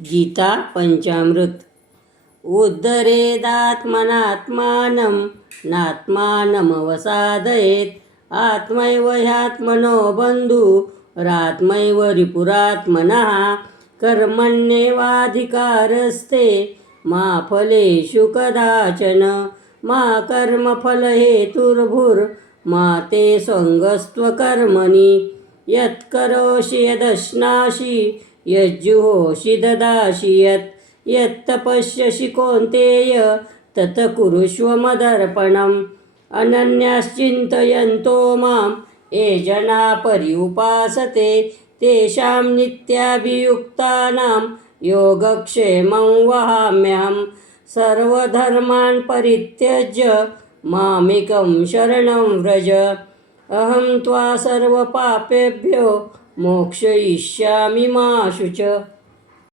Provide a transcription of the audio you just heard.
गीता पंचामृत। उद्धरेदात्मनात्मानं नात्मानमवसादयेत्। आत्मैव ह्यात्मनो बन्धुरात्मैव रिपुरात्मनः। कर्मण्येवाधिकारस्ते मा फलेषु कदाचन। मा कर्मफलहेतुर्भुर्मा ते स्वङ्गस्त्वकर्मणि। यत्करोषि यदश्नासि यज्जुहोषि ददासि यत्। यत्तपस्यसि कौन्तेय तत् कुरुष्व मदर्पणम्। अनन्याश्चिन्तयन्तो मां ये जना पर्युपासते तेषां नित्याभियुक्तानां योगक्षेमं वहाम्यहम्। सर्वधर्मान् परित्यज्य मामेकं शरणं व्रज। अहं त्वा सर्वपापेभ्यो मोक्षयिष्यामि मा शुच।